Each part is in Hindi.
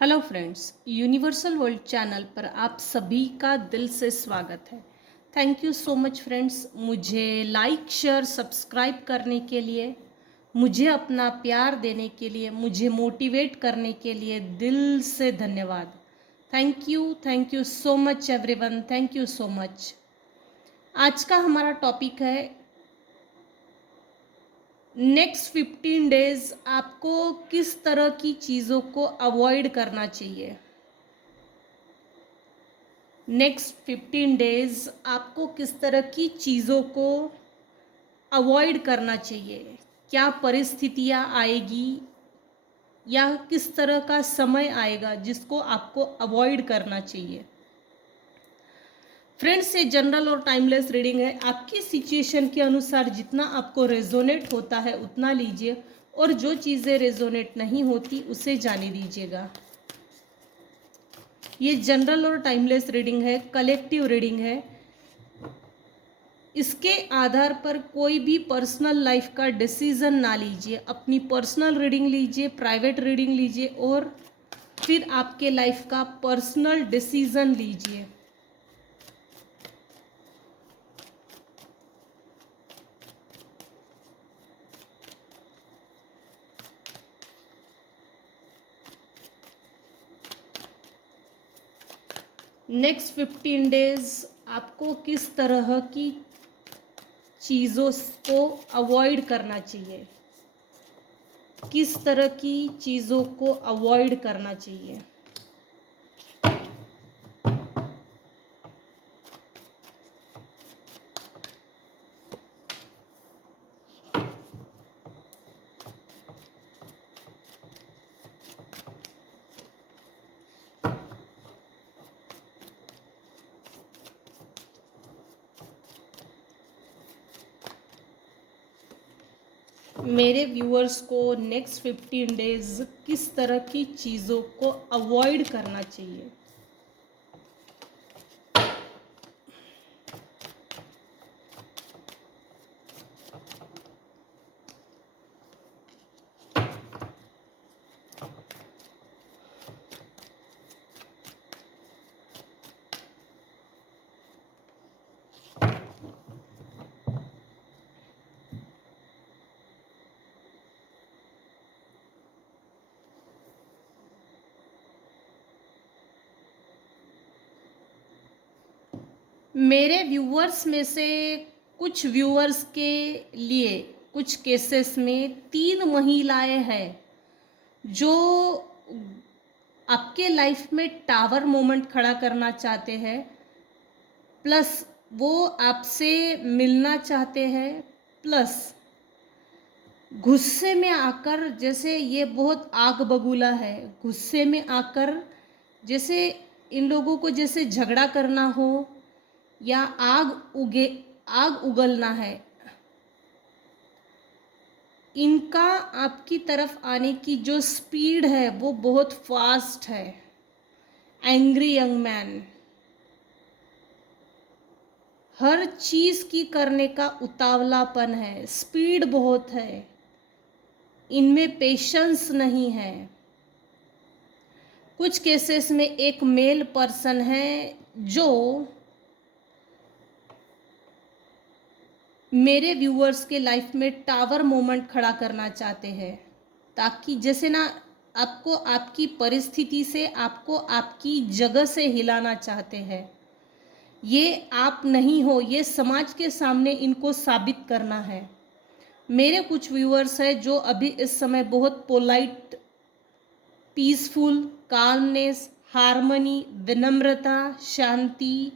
Hello friends, universal world channel पर आप सभी का दिल से स्वागत है। Thank you so much friends, मुझे लाइक शेयर सब्सक्राइब करने के लिए, मुझे अपना प्यार देने के लिए, मुझे मोटिवेट करने के लिए दिल से धन्यवाद। Thank you so much everyone, thank you so much. आज का हमारा टॉपिक है नेक्स्ट 15 डेज आपको किस तरह की चीज़ों को अवॉइड करना चाहिए। नेक्स्ट 15 डेज आपको किस तरह की चीज़ों को अवॉइड करना चाहिए, क्या परिस्थितियाँ आएगी या किस तरह का समय आएगा जिसको आपको अवॉइड करना चाहिए। फ्रेंड्स, ये जनरल और टाइमलेस रीडिंग है। आपकी सिचुएशन के अनुसार जितना आपको रेजोनेट होता है उतना लीजिए, और जो चीज़ें रेजोनेट नहीं होती उसे जाने दीजिएगा। ये जनरल और टाइमलेस रीडिंग है, कलेक्टिव रीडिंग है। इसके आधार पर कोई भी पर्सनल लाइफ का डिसीजन ना लीजिए। अपनी पर्सनल रीडिंग लीजिए, प्राइवेट रीडिंग लीजिए और फिर आपके लाइफ का पर्सनल डिसीजन लीजिए। नेक्स्ट 15 डेज आपको किस तरह की चीज़ों को अवॉइड करना चाहिए, किस तरह की चीज़ों को अवॉइड करना चाहिए। मेरे व्यूअर्स को नेक्स्ट 15 डेज किस तरह की चीज़ों को अवॉइड करना चाहिए। मेरे व्यूअर्स में से कुछ व्यूअर्स के लिए कुछ केसेस में 3 महिलाएं हैं जो आपके लाइफ में टावर मोमेंट खड़ा करना चाहते हैं, प्लस वो आपसे मिलना चाहते हैं, प्लस गुस्से में आकर, जैसे ये बहुत आग बबूला है, गुस्से में आकर जैसे इन लोगों को जैसे झगड़ा करना हो या आग उगलना है। इनका आपकी तरफ आने की जो स्पीड है वो बहुत फास्ट है। एंग्री यंग मैन, हर चीज़ की करने का उतावलापन है, स्पीड बहुत है, इनमें पेशेंस नहीं है। कुछ केसेस में एक मेल पर्सन है जो मेरे व्यूअर्स के लाइफ में टावर मोमेंट खड़ा करना चाहते हैं, ताकि जैसे ना आपको आपकी परिस्थिति से, आपको आपकी जगह से हिलाना चाहते हैं। ये आप नहीं हो, ये समाज के सामने इनको साबित करना है। मेरे कुछ व्यूअर्स हैं जो अभी इस समय बहुत पोलाइट, पीसफुल, काल्मनेस, हार्मनी, विनम्रता, शांति,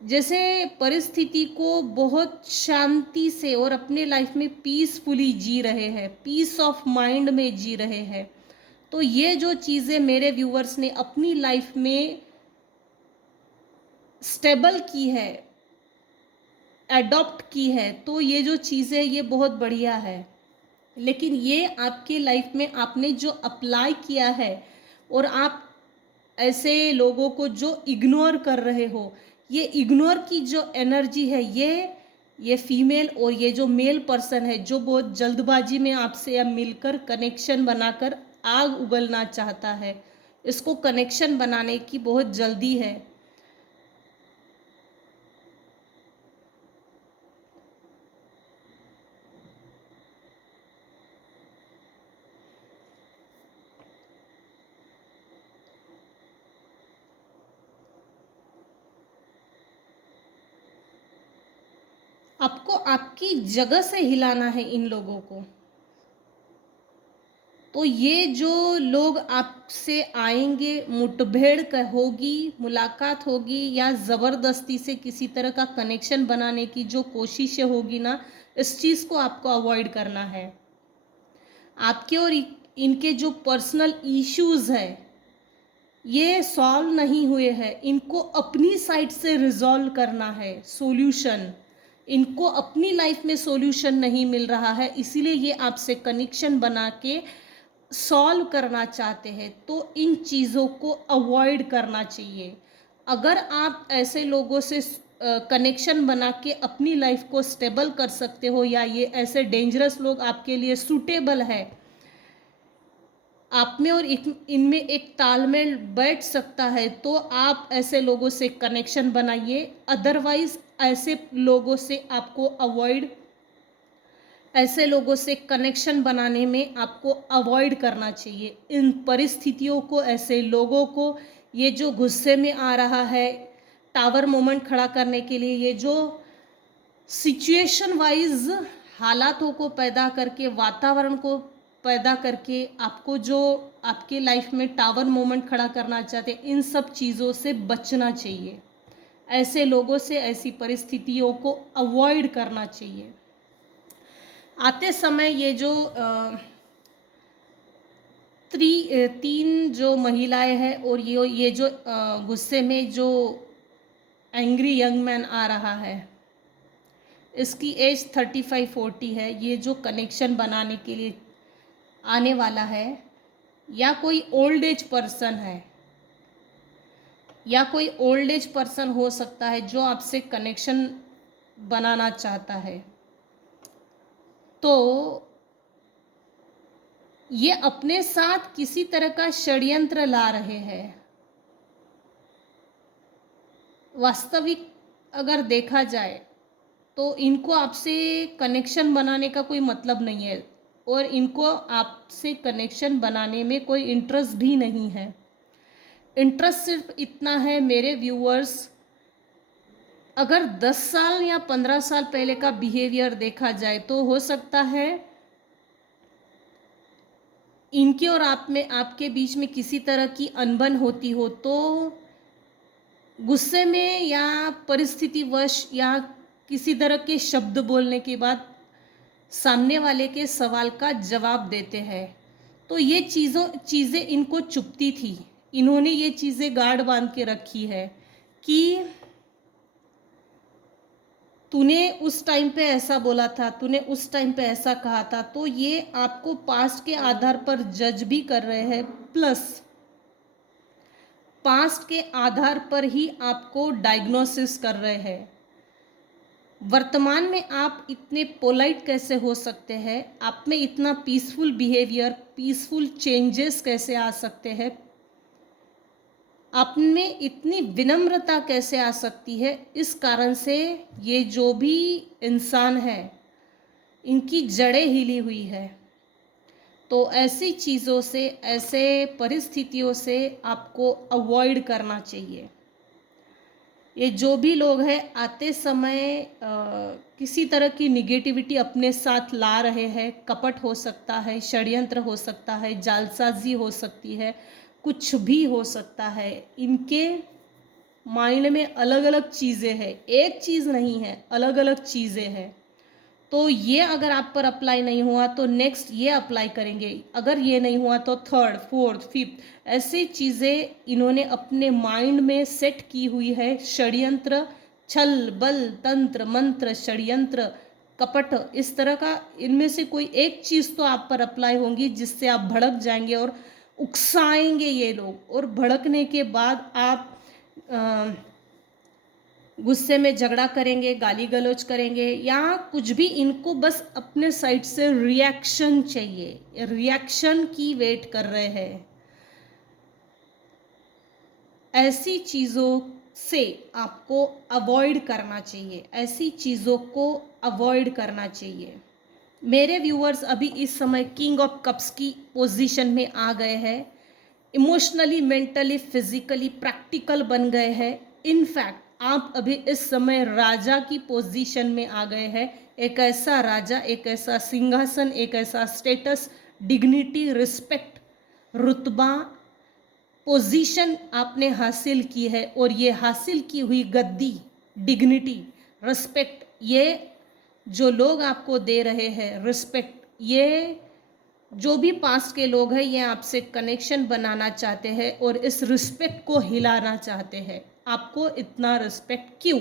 जैसे परिस्थिति को बहुत शांति से और अपने लाइफ में पीसफुली जी रहे हैं, पीस ऑफ माइंड में जी रहे हैं। तो ये जो चीज़ें मेरे व्यूअर्स ने अपनी लाइफ में स्टेबल की है, एडॉप्ट की है, तो ये जो चीज़ें ये बहुत बढ़िया है। लेकिन ये आपके लाइफ में आपने जो अप्लाई किया है, और आप ऐसे लोगों को जो इग्नोर कर रहे हो, ये इग्नोर की जो एनर्जी है, ये फीमेल और ये जो मेल पर्सन है जो बहुत जल्दबाजी में आपसे या मिलकर कनेक्शन बनाकर आग उगलना चाहता है, इसको कनेक्शन बनाने की बहुत जल्दी है। आपको आपकी जगह से हिलाना है इन लोगों को। तो ये जो लोग आपसे आएंगे, मुठभेड़ होगी, मुलाकात होगी, या ज़बरदस्ती से किसी तरह का कनेक्शन बनाने की जो कोशिशें होगी ना, इस चीज़ को आपको अवॉइड करना है। आपके और इनके जो पर्सनल इश्यूज है ये सॉल्व नहीं हुए हैं, इनको अपनी साइड से रिजॉल्व करना है सॉल्यूशन। इनको अपनी लाइफ में सॉल्यूशन नहीं मिल रहा है, इसीलिए ये आपसे कनेक्शन बना के सॉल्व करना चाहते हैं। तो इन चीज़ों को अवॉइड करना चाहिए। अगर आप ऐसे लोगों से कनेक्शन बना के अपनी लाइफ को स्टेबल कर सकते हो, या ये ऐसे डेंजरस लोग आपके लिए सूटेबल है, आप में और इनमें एक तालमेल बैठ सकता है, तो आप ऐसे लोगों से कनेक्शन बनाइए। अदरवाइज ऐसे लोगों से आपको अवॉइड, ऐसे लोगों से कनेक्शन बनाने में आपको अवॉइड करना चाहिए। इन परिस्थितियों को, ऐसे लोगों को, ये जो गुस्से में आ रहा है टावर मोमेंट खड़ा करने के लिए, ये जो सिचुएशन वाइज हालातों को पैदा करके, वातावरण को पैदा करके आपको जो आपके लाइफ में टावर मोमेंट खड़ा करना चाहते हैं, इन सब चीज़ों से बचना चाहिए। ऐसे लोगों से, ऐसी परिस्थितियों को अवॉइड करना चाहिए। आते समय ये जो तीन जो महिलाएं हैं, और ये जो गुस्से में जो एंग्री यंग मैन आ रहा है, इसकी एज 35-40 है। ये जो कनेक्शन बनाने के लिए आने वाला है, या कोई ओल्ड एज पर्सन है, या कोई ओल्ड एज पर्सन हो सकता है जो आपसे कनेक्शन बनाना चाहता है, तो ये अपने साथ किसी तरह का षड्यंत्र ला रहे हैं। वास्तविक अगर देखा जाए तो इनको आपसे कनेक्शन बनाने का कोई मतलब नहीं है, और इनको आपसे कनेक्शन बनाने में कोई इंटरेस्ट भी नहीं है। इंटरेस्ट सिर्फ इतना है मेरे व्यूअर्स, अगर 10 साल या 15 साल पहले का बिहेवियर देखा जाए तो हो सकता है इनके और आप में, आपके बीच में किसी तरह की अनबन होती हो, तो गुस्से में या परिस्थितिवश या किसी तरह के शब्द बोलने के बाद सामने वाले के सवाल का जवाब देते हैं। तो ये चीज़ें इनको चुभती थी, इन्होंने ये चीज़ें गार्ड बांध के रखी है कि तूने उस टाइम पे ऐसा बोला था, तूने उस टाइम पे ऐसा कहा था। तो ये आपको पास्ट के आधार पर जज भी कर रहे हैं, प्लस पास्ट के आधार पर ही आपको डायग्नोसिस कर रहे हैं। वर्तमान में आप इतने पोलाइट कैसे हो सकते हैं, आप में इतना पीसफुल बिहेवियर, पीसफुल चेंजेस कैसे आ सकते हैं, आप में इतनी विनम्रता कैसे आ सकती है। इस कारण से ये जो भी इंसान है, इनकी जड़ें हिली हुई है। तो ऐसी चीज़ों से, ऐसे परिस्थितियों से आपको अवॉइड करना चाहिए। ये जो भी लोग हैं आते समय किसी तरह की निगेटिविटी अपने साथ ला रहे हैं, कपट हो सकता है, षड्यंत्र हो सकता है, जालसाजी हो सकती है, कुछ भी हो सकता है। इनके माइंड में अलग अलग चीज़ें हैं, एक चीज़ नहीं है, अलग अलग चीज़ें हैं। तो ये अगर आप पर अप्लाई नहीं हुआ तो नेक्स्ट ये अप्लाई करेंगे, अगर ये नहीं हुआ तो थर्ड, फोर्थ, फिफ्थ, ऐसी चीज़ें इन्होंने अपने माइंड में सेट की हुई है। षड्यंत्र, छल बल, तंत्र मंत्र, षड्यंत्र, कपट, इस तरह का इनमें से कोई एक चीज़ तो आप पर अप्लाई होंगी जिससे आप भड़क जाएंगे और उकसाएंगे ये लोग, और भड़कने के बाद आप गुस्से में झगड़ा करेंगे, गाली गलौज करेंगे या कुछ भी, इनको बस अपने साइड से रिएक्शन चाहिए, रिएक्शन की वेट कर रहे हैं। ऐसी चीज़ों से आपको अवॉइड करना चाहिए, ऐसी चीज़ों को अवॉइड करना चाहिए। मेरे व्यूअर्स अभी इस समय किंग ऑफ कप्स की पोजीशन में आ गए हैं, इमोशनली, मेंटली, फिजिकली प्रैक्टिकल बन गए हैं। इनफैक्ट आप अभी इस समय राजा की पोजीशन में आ गए हैं। एक ऐसा राजा, एक ऐसा सिंहासन, एक ऐसा स्टेटस, डिग्निटी, रिस्पेक्ट, रुतबा, पोजीशन आपने हासिल की है। और ये हासिल की हुई गद्दी, डिग्निटी, रिस्पेक्ट, ये जो लोग आपको दे रहे हैं रिस्पेक्ट, ये जो भी पास्ट के लोग हैं, ये आपसे कनेक्शन बनाना चाहते हैं और इस रिस्पेक्ट को हिलाना चाहते हैं। आपको इतना रिस्पेक्ट क्यों,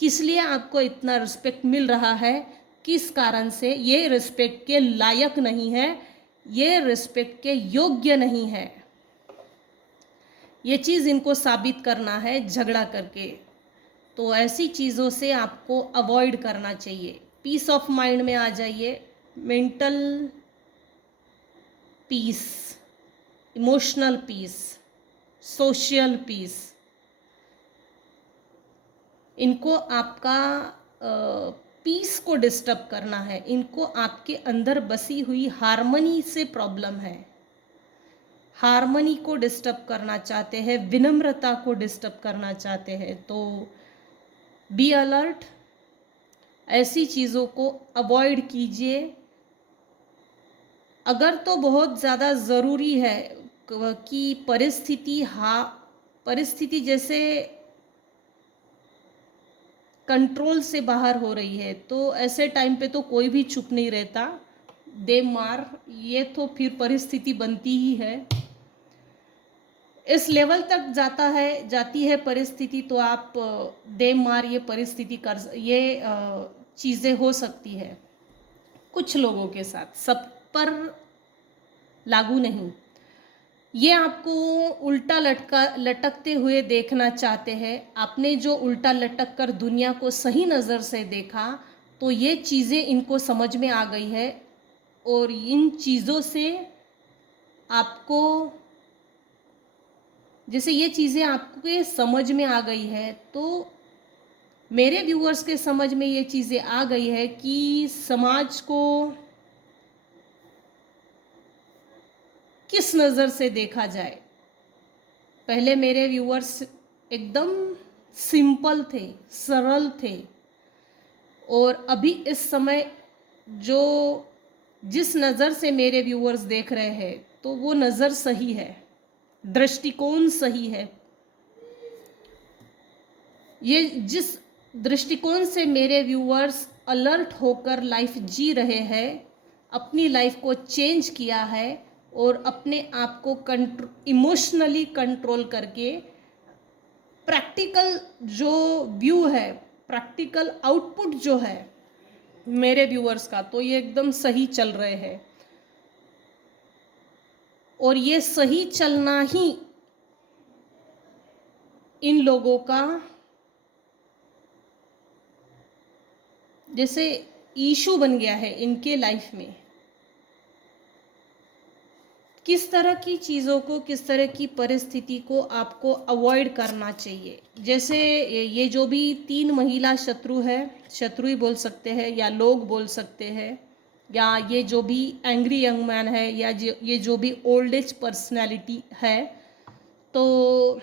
किस लिए आपको इतना रिस्पेक्ट मिल रहा है, किस कारण से? ये रिस्पेक्ट के लायक नहीं है, ये रिस्पेक्ट के योग्य नहीं है। ये चीज़ इनको साबित करना है झगड़ा करके। तो ऐसी चीज़ों से आपको अवॉइड करना चाहिए। पीस ऑफ माइंड में आ जाइए, mental peace, emotional peace, social peace, इनको आपका पीस को डिस्टर्ब करना है। इनको आपके अंदर बसी हुई हार्मनी से प्रॉब्लम है, हार्मनी को डिस्टर्ब करना चाहते हैं, विनम्रता को डिस्टर्ब करना चाहते हैं। तो बी अलर्ट, ऐसी चीज़ों को अवॉइड कीजिए। अगर तो बहुत ज़्यादा ज़रूरी है कि परिस्थिति जैसे कंट्रोल से बाहर हो रही है, तो ऐसे टाइम पे तो कोई भी चुप नहीं रहता। दे मार, ये तो फिर परिस्थिति बनती ही है। इस लेवल तक जाती है परिस्थिति, तो आप दे मार ये परिस्थिति ये चीज़ें हो सकती है कुछ लोगों के साथ, सब पर लागू नहीं। ये आपको उल्टा लटकते हुए देखना चाहते हैं। आपने जो उल्टा लटक कर दुनिया को सही नज़र से देखा, तो ये चीज़ें इनको समझ में आ गई है और इन चीज़ों से आपको, जैसे ये चीज़ें आपके समझ में आ गई है, तो मेरे व्यूअर्स के समझ में ये चीज़ें आ गई है कि समाज को किस नज़र से देखा जाए। पहले मेरे व्यूअर्स एकदम सिंपल थे, सरल थे, और अभी इस समय जो जिस नज़र से मेरे व्यूअर्स देख रहे हैं, तो वो नज़र सही है, दृष्टिकोण सही है। ये जिस दृष्टिकोण से मेरे व्यूअर्स अलर्ट होकर लाइफ जी रहे हैं, अपनी लाइफ को चेंज किया है और अपने आप को इमोशनली कंट्रोल करके प्रैक्टिकल जो व्यू है, प्रैक्टिकल आउटपुट जो है मेरे व्यूअर्स का, तो ये एकदम सही चल रहे हैं। और ये सही चलना ही इन लोगों का जैसे इशू बन गया है इनके लाइफ में। किस तरह की चीज़ों को, किस तरह की परिस्थिति को आपको अवॉइड करना चाहिए। जैसे ये जो भी 3 महिला शत्रु है, शत्रु ही बोल सकते हैं या लोग बोल सकते हैं, या ये जो भी एंग्री यंग मैन है, या ये जो भी ओल्ड एज पर्सनैलिटी है, तो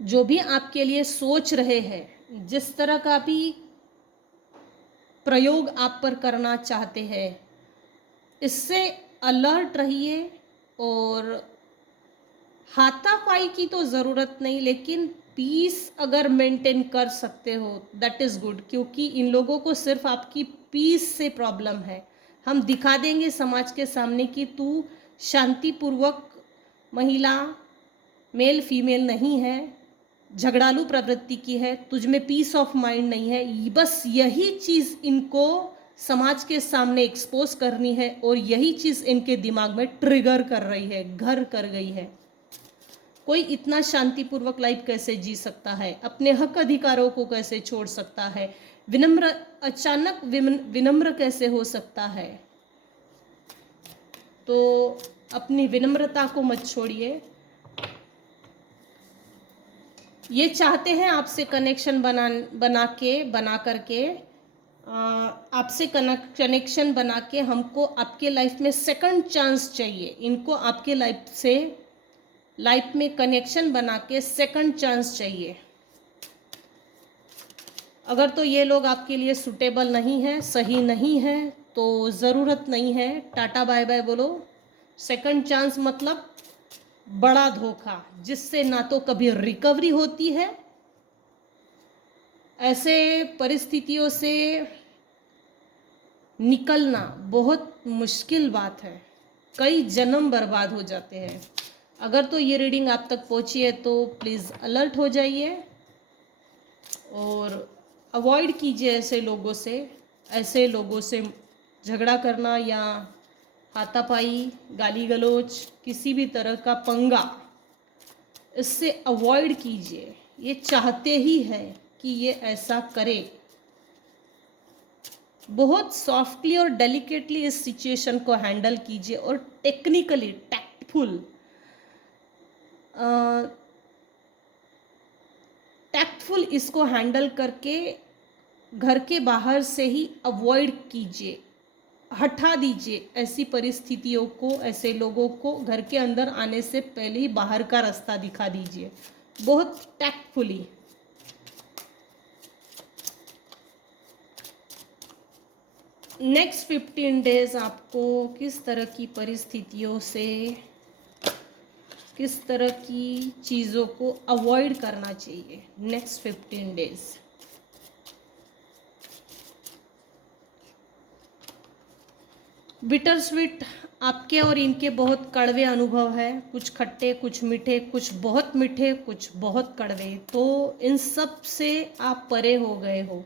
जो भी आपके लिए सोच रहे हैं, जिस तरह का भी प्रयोग आप पर करना चाहते हैं, इससे अलर्ट रहिए। और हाथापाई की तो ज़रूरत नहीं, लेकिन पीस अगर मेंटेन कर सकते हो दैट इज़ गुड, क्योंकि इन लोगों को सिर्फ आपकी पीस से प्रॉब्लम है। हम दिखा देंगे समाज के सामने कि तू शांतिपूर्वक महिला, मेल फीमेल नहीं है, झगड़ालू प्रवृत्ति की है, तुझ में पीस ऑफ माइंड नहीं है। बस यही चीज़ इनको समाज के सामने एक्सपोज करनी है और यही चीज़ इनके दिमाग में ट्रिगर कर रही है, घर कर गई है। कोई इतना शांतिपूर्वक लाइफ कैसे जी सकता है, अपने हक अधिकारों को कैसे छोड़ सकता है, विनम्र अचानक विनम्र कैसे हो सकता है। तो अपनी विनम्रता को मत छोड़िए। ये चाहते हैं आपसे कनेक्शन बना करके आपसे कनेक्शन बना के हमको आपके लाइफ में सेकंड चांस चाहिए। इनको आपके लाइफ में कनेक्शन बना के सेकंड चांस चाहिए। अगर तो ये लोग आपके लिए सूटेबल नहीं है, सही नहीं है, तो ज़रूरत नहीं है, टाटा बाय बाय बोलो। सेकंड चांस मतलब बड़ा धोखा, जिससे ना तो कभी रिकवरी होती है। ऐसे परिस्थितियों से निकलना बहुत मुश्किल बात है, कई जन्म बर्बाद हो जाते हैं। अगर तो ये रीडिंग आप तक पहुंची है तो प्लीज़ अलर्ट हो जाइए और अवॉइड कीजिए ऐसे लोगों से झगड़ा करना या हाथापाई, गाली गलौज, किसी भी तरह का पंगा, इससे अवॉइड कीजिए। ये चाहते ही है कि ये ऐसा करे। बहुत सॉफ्टली और डेलिकेटली इस सिचुएशन को हैंडल कीजिए और टेक्निकली टैक्टफुल इसको हैंडल करके घर के बाहर से ही अवॉइड कीजिए, हटा दीजिए ऐसी परिस्थितियों को, ऐसे लोगों को घर के अंदर आने से पहले ही बाहर का रास्ता दिखा दीजिए, बहुत टैक्टफुली। नेक्स्ट 15 डेज आपको किस तरह की परिस्थितियों से, किस तरह की चीज़ों को अवॉइड करना चाहिए नेक्स्ट 15 डेज। बिटर स्वीट आपके और इनके बहुत कड़वे अनुभव है, कुछ खट्टे, कुछ मीठे, कुछ बहुत मीठे, कुछ बहुत कड़वे। तो इन सब से आप परे हो गए हो,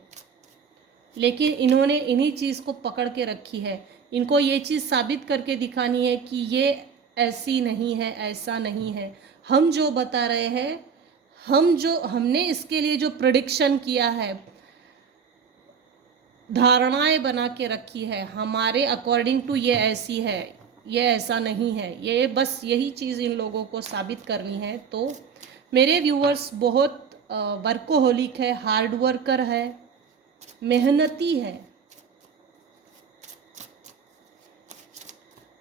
लेकिन इन्होंने इन्हीं चीज़ को पकड़ के रखी है। इनको ये चीज़ साबित करके दिखानी है कि ये ऐसी नहीं है, ऐसा नहीं है। हम जो बता रहे हैं, हमने इसके लिए जो प्रेडिक्शन किया है, धारणाएं बना के रखी है, हमारे अकॉर्डिंग टू ये ऐसी है, ये ऐसा नहीं है, ये बस यही चीज़ इन लोगों को साबित करनी है। तो मेरे व्यूअर्स बहुत वर्कोहोलिक है, हार्ड वर्कर है, मेहनती है।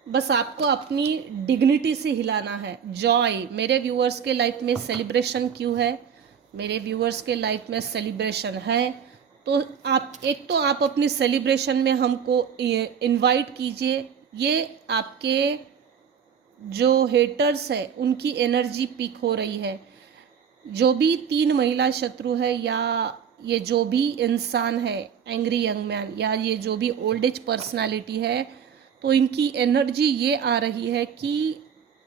बस आपको अपनी डिग्निटी से हिलाना है। जॉय, मेरे व्यूअर्स के लाइफ में सेलिब्रेशन क्यों है? मेरे व्यूअर्स के लाइफ में सेलिब्रेशन है तो आप अपनी सेलिब्रेशन में हमको इनवाइट कीजिए। ये आपके जो हेटर्स है उनकी एनर्जी पीक हो रही है। जो भी 3 महिला शत्रु है, या ये जो भी इंसान है एंग्री यंग मैन, या ये जो भी ओल्ड एज पर्सनालिटी है, तो इनकी एनर्जी ये आ रही है कि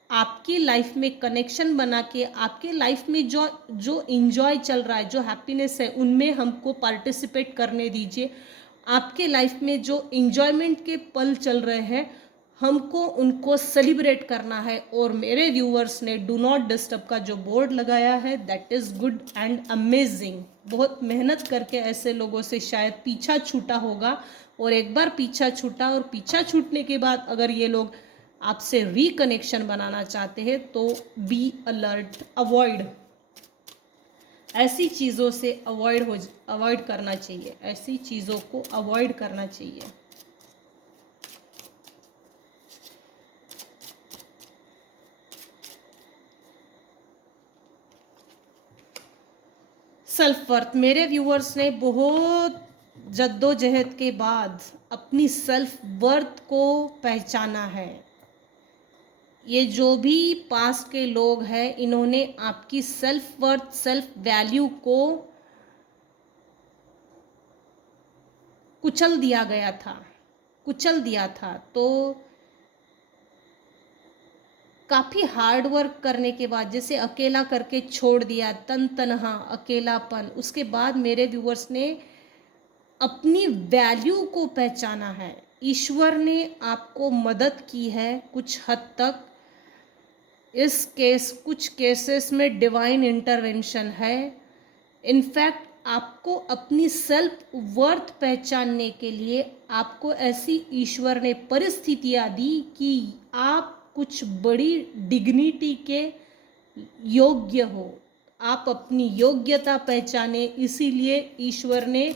आपकी लाइफ में कनेक्शन बना के, आपके लाइफ में जो इंजॉय चल रहा है, जो हैप्पीनेस है, उनमें हमको पार्टिसिपेट करने दीजिए। आपके लाइफ में जो इंजॉयमेंट के पल चल रहे हैं, हमको उनको सेलिब्रेट करना है। और मेरे व्यूअर्स ने डू नॉट डिस्टर्ब का जो बोर्ड लगाया है, that is good and amazing. बहुत मेहनत करके ऐसे लोगों से शायद पीछा छूटा होगा, और एक बार पीछा छूटा, और पीछा छूटने के बाद अगर ये लोग आपसे रिकनेक्शन बनाना चाहते हैं तो बी अलर्ट, अवॉइड ऐसी चीज़ों से अवॉइड करना चाहिए, ऐसी चीज़ों को अवॉइड करना चाहिए। सेल्फ वर्थ, मेरे व्यूअर्स ने बहुत जद्दोजहद के बाद अपनी सेल्फ वर्थ को पहचाना है। ये जो भी पास्ट के लोग हैं, इन्होंने आपकी सेल्फ वर्थ, सेल्फ वैल्यू को कुचल दिया था। तो काफ़ी हार्ड वर्क करने के बाद, जैसे अकेला करके छोड़ दिया, तन्हा अकेलापन, उसके बाद मेरे व्यूअर्स ने अपनी वैल्यू को पहचाना है। ईश्वर ने आपको मदद की है कुछ हद तक, कुछ केसेस में डिवाइन इंटरवेंशन है। इनफैक्ट आपको अपनी सेल्फ वर्थ पहचानने के लिए आपको ऐसी ईश्वर ने परिस्थितियां दी कि आप कुछ बड़ी डिग्निटी के योग्य हो, आप अपनी योग्यता पहचाने। इसीलिए ईश्वर ने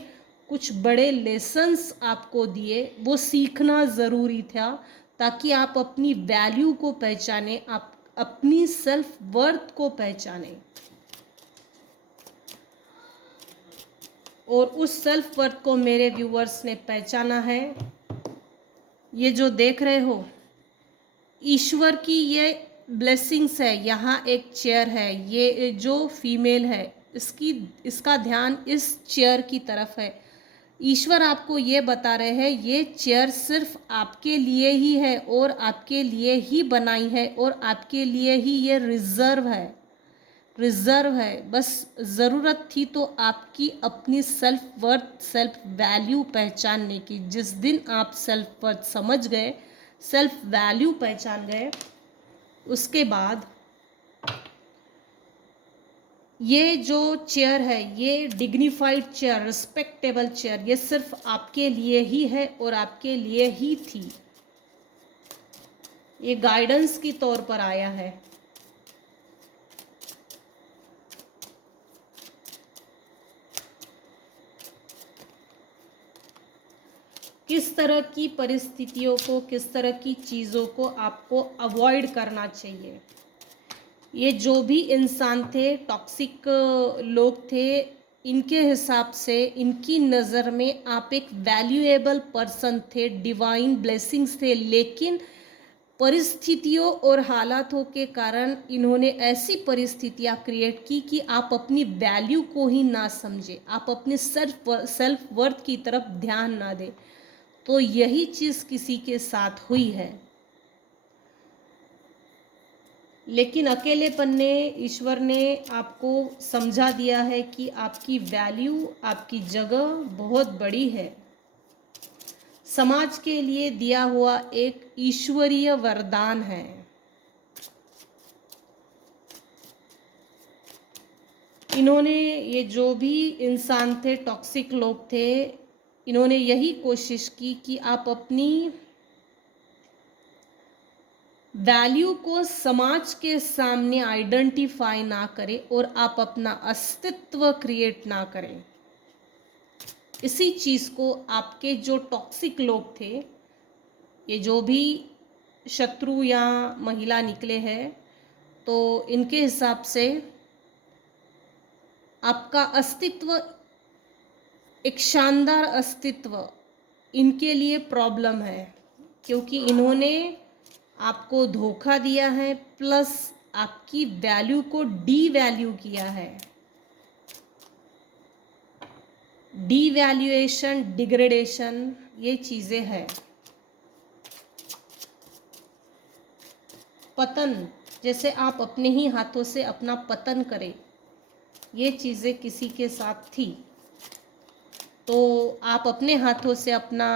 कुछ बड़े लेसन्स आपको दिए, वो सीखना ज़रूरी था ताकि आप अपनी वैल्यू को पहचाने, आप अपनी सेल्फ वर्थ को पहचाने। और उस सेल्फ वर्थ को मेरे व्यूअर्स ने पहचाना है। ये जो देख रहे हो ईश्वर की ये ब्लेसिंग्स है। यहाँ एक चेयर है, ये जो फीमेल है इसका ध्यान इस चेयर की तरफ है। ईश्वर आपको ये बता रहे हैं ये चेयर सिर्फ आपके लिए ही है और आपके लिए ही बनाई है और आपके लिए ही ये रिजर्व है। बस ज़रूरत थी तो आपकी अपनी सेल्फ वर्थ, सेल्फ वैल्यू पहचानने की। जिस दिन आप सेल्फ वर्थ समझ गए, सेल्फ वैल्यू पहचान गए, उसके बाद ये जो चेयर है, ये डिग्निफाइड चेयर, रिस्पेक्टेबल चेयर, ये सिर्फ आपके लिए ही है और आपके लिए ही थी। ये गाइडेंस की तौर पर आया है। किस तरह की परिस्थितियों को, किस तरह की चीज़ों को आपको अवॉइड करना चाहिए। ये जो भी इंसान थे, टॉक्सिक लोग थे, इनके हिसाब से, इनकी नज़र में आप एक वैल्यूएबल पर्सन थे, डिवाइन ब्लेसिंग्स थे, लेकिन परिस्थितियों और हालातों के कारण इन्होंने ऐसी परिस्थितियां क्रिएट की कि आप अपनी वैल्यू को ही ना समझे, आप अपनी सेल्फ वर्थ की तरफ ध्यान ना दें। तो यही चीज़ किसी के साथ हुई है। लेकिन अकेलेपन ने, ईश्वर ने आपको समझा दिया है कि आपकी वैल्यू, आपकी जगह बहुत बड़ी है। समाज के लिए दिया हुआ एक ईश्वरीय वरदान है। इन्होंने, ये जो भी इंसान थे, टॉक्सिक लोग थे, इन्होंने यही कोशिश की कि आप अपनी वैल्यू को समाज के सामने आइडेंटिफाई ना करें और आप अपना अस्तित्व क्रिएट ना करें। इसी चीज़ को आपके जो टॉक्सिक लोग थे, ये जो भी शत्रु या महिला निकले हैं, तो इनके हिसाब से आपका अस्तित्व, एक शानदार अस्तित्व, इनके लिए प्रॉब्लम है क्योंकि इन्होंने आपको धोखा दिया है, प्लस आपकी वैल्यू को डीवैल्यू किया है। डीवैल्यूएशन, डिग्रेडेशन, ये चीज़ें हैं। पतन, जैसे आप अपने ही हाथों से अपना पतन करें, ये चीज़ें किसी के साथ थी। तो आप अपने हाथों से अपना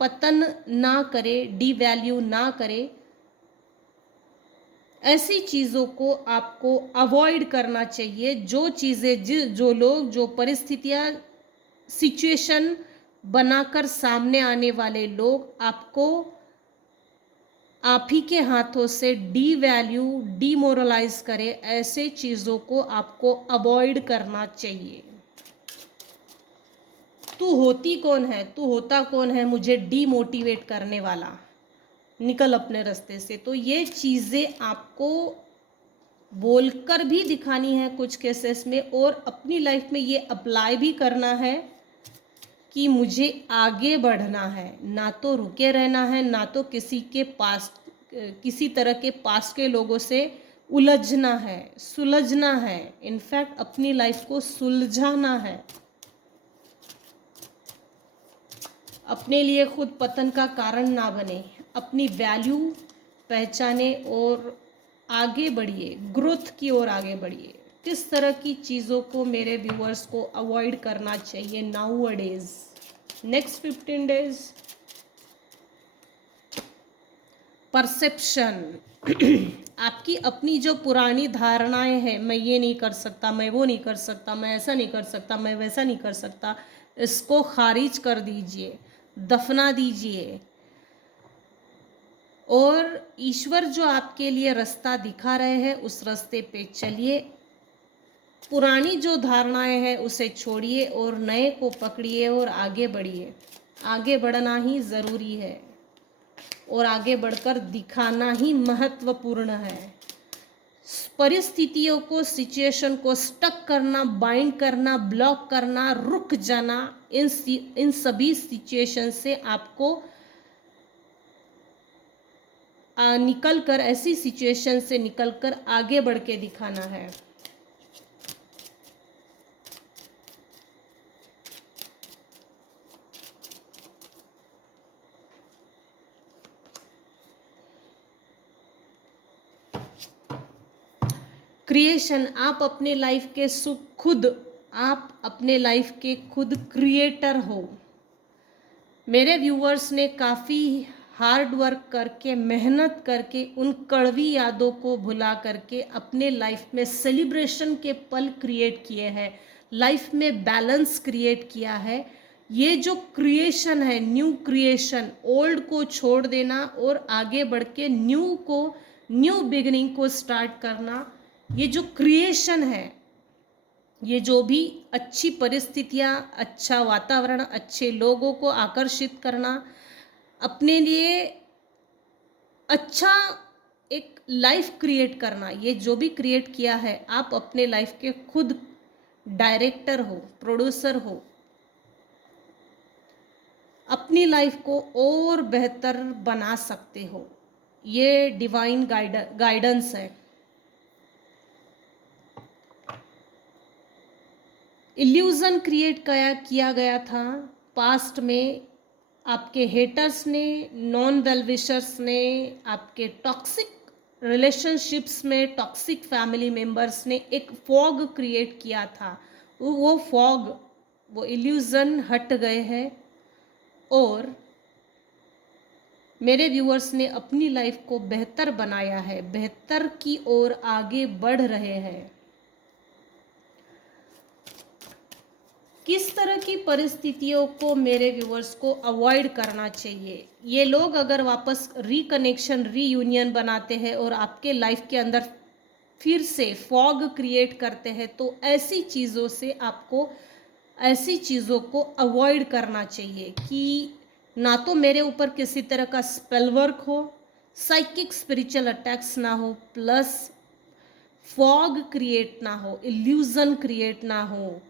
पतन ना करें, डीवैल्यू ना करें। ऐसी चीज़ों को आपको अवॉइड करना चाहिए। जो चीज़ें, जो लोग, जो परिस्थितियाँ, सिचुएशन बनाकर सामने आने वाले लोग आपको आप ही के हाथों से डीवैल्यू, डीमोरलाइज करें, ऐसे चीज़ों को आपको अवॉइड करना चाहिए। तू होती कौन है, तू होता कौन है मुझे डीमोटिवेट करने वाला, निकल अपने रास्ते से। तो ये चीज़ें आपको बोलकर भी दिखानी है कुछ केसेस में, और अपनी लाइफ में ये अप्लाई भी करना है कि मुझे आगे बढ़ना है, ना तो रुके रहना है, ना तो किसी तरह के पास के लोगों से उलझना है, सुलझना है। इनफैक्ट अपनी लाइफ को सुलझाना है। अपने लिए खुद पतन का कारण ना बने, अपनी वैल्यू पहचाने और आगे बढ़िए, ग्रोथ की ओर आगे बढ़िए। किस तरह की चीज़ों को मेरे व्यूअर्स को अवॉइड करना चाहिए नाउअडेज, नेक्स्ट 15 डेज। परसेप्शन, आपकी अपनी जो पुरानी धारणाएं हैं, मैं ये नहीं कर सकता, मैं वो नहीं कर सकता, मैं ऐसा नहीं कर सकता, मैं वैसा नहीं कर सकता, इसको खारिज कर दीजिए, दफना दीजिए। और ईश्वर जो आपके लिए रास्ता दिखा रहे हैं उस रास्ते पे चलिए। पुरानी जो धारणाएं हैं उसे छोड़िए और नए को पकड़िए और आगे बढ़िए। आगे बढ़ना ही ज़रूरी है और आगे बढ़कर दिखाना ही महत्वपूर्ण है। परिस्थितियों को, सिचुएशन को स्टक करना, बाइंड करना, ब्लॉक करना, रुक जाना, इन सभी सिचुएशन से आपको निकल कर, ऐसी सिचुएशन से निकल कर आगे बढ़ के दिखाना है। क्रिएशन, आप अपने लाइफ के आप अपने लाइफ के खुद क्रिएटर हो। मेरे व्यूअर्स ने काफ़ी हार्ड वर्क करके, मेहनत करके, उन कड़वी यादों को भुला करके अपने लाइफ में सेलिब्रेशन के पल क्रिएट किए हैं, लाइफ में बैलेंस क्रिएट किया है। ये जो क्रिएशन है, न्यू क्रिएशन, ओल्ड को छोड़ देना और आगे बढ़ के न्यू बिगिनिंग को स्टार्ट करना, ये जो क्रिएशन है, ये जो भी अच्छी परिस्थितियाँ, अच्छा वातावरण, अच्छे लोगों को आकर्षित करना, अपने लिए अच्छा एक लाइफ क्रिएट करना, ये जो भी क्रिएट किया है, आप अपने लाइफ के खुद डायरेक्टर हो, प्रोड्यूसर हो। अपनी लाइफ को और बेहतर बना सकते हो। ये डिवाइन गाइडेंस है। इल्यूज़न क्रिएट किया गया था पास्ट में, आपके हेटर्स ने, नॉन वेल विशर्स ने, आपके टॉक्सिक रिलेशनशिप्स में टॉक्सिक फैमिली मेम्बर्स ने एक फॉग क्रिएट किया था। वो फॉग, वो इल्यूज़न हट गए हैं और मेरे व्यूअर्स ने अपनी लाइफ को बेहतर बनाया है, बेहतर की ओर आगे बढ़ रहे हैं। किस तरह की परिस्थितियों को मेरे व्यूअर्स को अवॉइड करना चाहिए? ये लोग अगर वापस रिकनेक्शन, रीयूनियन बनाते हैं और आपके लाइफ के अंदर फिर से फॉग क्रिएट करते हैं, तो ऐसी चीज़ों को अवॉइड करना चाहिए कि ना तो मेरे ऊपर किसी तरह का स्पेल वर्क हो, साइकिक स्पिरिचुअल अटैक्स ना हो, प्लस फॉग क्रिएट ना हो, इल्यूजन क्रिएट ना हो,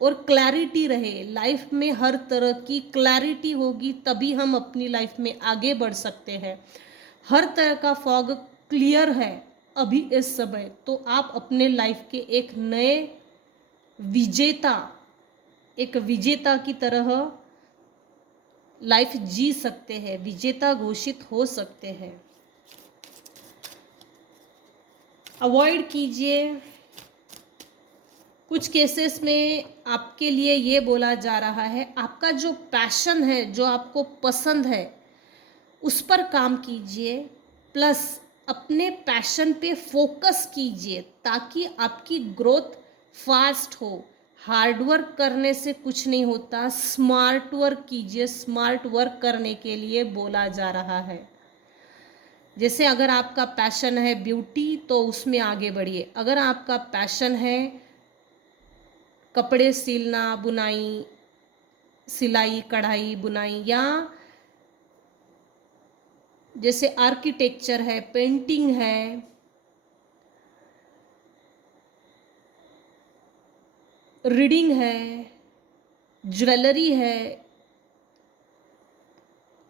और क्लैरिटी रहे। लाइफ में हर तरह की क्लैरिटी होगी तभी हम अपनी लाइफ में आगे बढ़ सकते हैं। हर तरह का फॉग क्लियर है अभी इस समय, तो आप अपने लाइफ के एक नए विजेता की तरह लाइफ जी सकते हैं, विजेता घोषित हो सकते हैं। अवॉइड कीजिए। कुछ केसेस में आपके लिए ये बोला जा रहा है, आपका जो पैशन है, जो आपको पसंद है, उस पर काम कीजिए, प्लस अपने पैशन पे फोकस कीजिए ताकि आपकी ग्रोथ फास्ट हो। हार्ड वर्क करने से कुछ नहीं होता, स्मार्ट वर्क कीजिए। स्मार्ट वर्क करने के लिए बोला जा रहा है। जैसे अगर आपका पैशन है ब्यूटी, तो उसमें आगे बढ़िए। अगर आपका पैशन है कपड़े सिलना, बुनाई, सिलाई, कढ़ाई, बुनाई, या जैसे आर्किटेक्चर है, पेंटिंग है, रीडिंग है, ज्वेलरी है,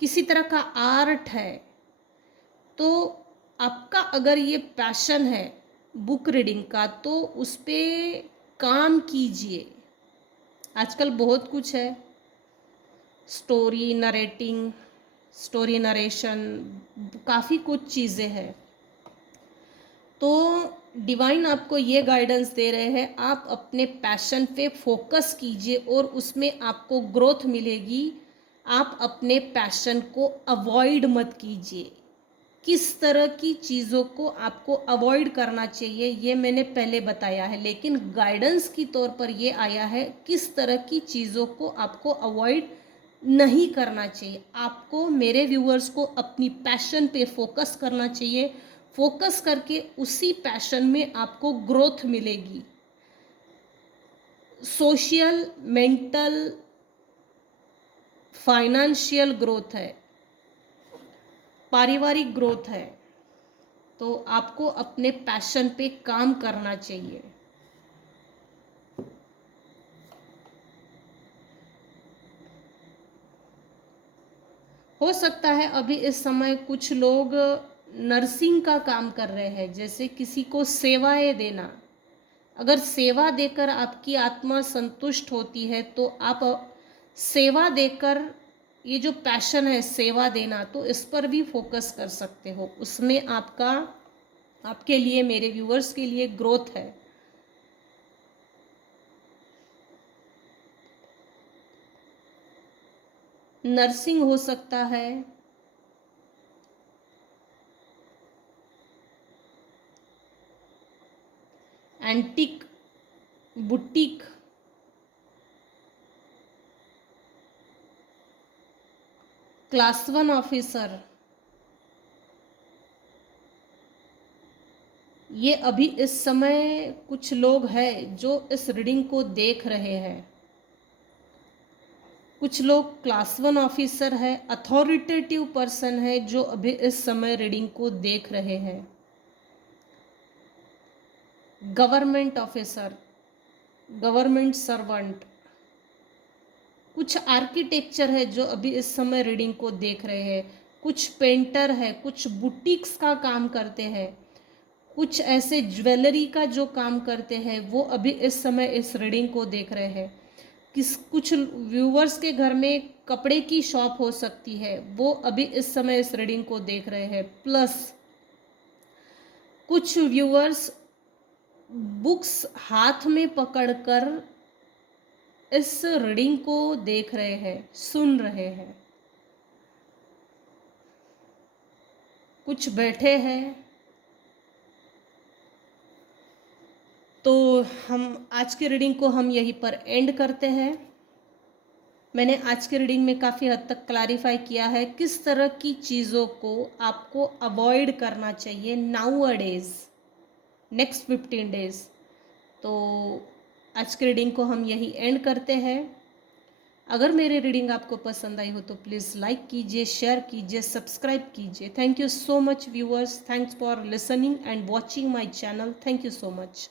किसी तरह का आर्ट है, तो आपका अगर ये पैशन है बुक रीडिंग का, तो उस पर काम कीजिए। आजकल बहुत कुछ है, स्टोरी नरेशन, काफ़ी कुछ चीज़ें हैं। तो डिवाइन आपको ये गाइडेंस दे रहे हैं, आप अपने पैशन पे फोकस कीजिए और उसमें आपको ग्रोथ मिलेगी। आप अपने पैशन को अवॉइड मत कीजिए। किस तरह की चीज़ों को आपको अवॉइड करना चाहिए ये मैंने पहले बताया है, लेकिन गाइडेंस की तौर पर ये आया है किस तरह की चीज़ों को आपको अवॉइड नहीं करना चाहिए। आपको, मेरे व्यूअर्स को, अपनी पैशन पे फोकस करना चाहिए। फोकस करके उसी पैशन में आपको ग्रोथ मिलेगी। सोशल, मेंटल, फाइनेंशियल ग्रोथ है, पारिवारिक ग्रोथ है, तो आपको अपने पैशन पे काम करना चाहिए। हो सकता है अभी इस समय कुछ लोग नर्सिंग का काम कर रहे हैं, जैसे किसी को सेवाएं देना। अगर सेवा देकर आपकी आत्मा संतुष्ट होती है तो आप सेवा देकर, ये जो पैशन है सेवा देना, तो इस पर भी फोकस कर सकते हो। उसमें आपका, आपके लिए, मेरे व्यूअर्स के लिए ग्रोथ है। नर्सिंग हो सकता है, एंटिक, बुटीक, क्लास 1 ऑफिसर, ये अभी इस समय कुछ लोग हैं जो इस रीडिंग को देख रहे हैं। कुछ लोग क्लास 1 ऑफिसर है, अथॉरिटेटिव पर्सन है जो अभी इस समय रीडिंग को देख रहे हैं। गवर्नमेंट ऑफिसर, गवर्नमेंट सर्वेंट, कुछ आर्किटेक्चर है जो अभी इस समय रीडिंग को देख रहे हैं। कुछ पेंटर है, कुछ बुटीक्स का काम करते हैं, कुछ ऐसे ज्वेलरी का जो काम करते हैं वो अभी इस समय इस रीडिंग को देख रहे हैं। कुछ व्यूवर्स के घर में कपड़े की शॉप हो सकती है, वो अभी इस समय इस रीडिंग को देख रहे हैं। प्लस कुछ व्यूवर्स बुक्स हाथ में पकड़कर इस रीडिंग को देख रहे हैं, सुन रहे हैं। कुछ बैठे हैं। तो हम आज की रीडिंग को हम यहीं पर एंड करते हैं। मैंने आज की रीडिंग में काफ़ी हद तक क्लैरिफाई किया है किस तरह की चीज़ों को आपको अवॉइड करना चाहिए नाउ अ डेज, नेक्स्ट 15 डेज। तो आज की रीडिंग को हम यही एंड करते हैं। अगर मेरी रीडिंग आपको पसंद आई हो तो प्लीज़ लाइक कीजिए, शेयर कीजिए, सब्सक्राइब कीजिए। Thank you so much viewers, thanks for listening and watching my channel. Thank you so much.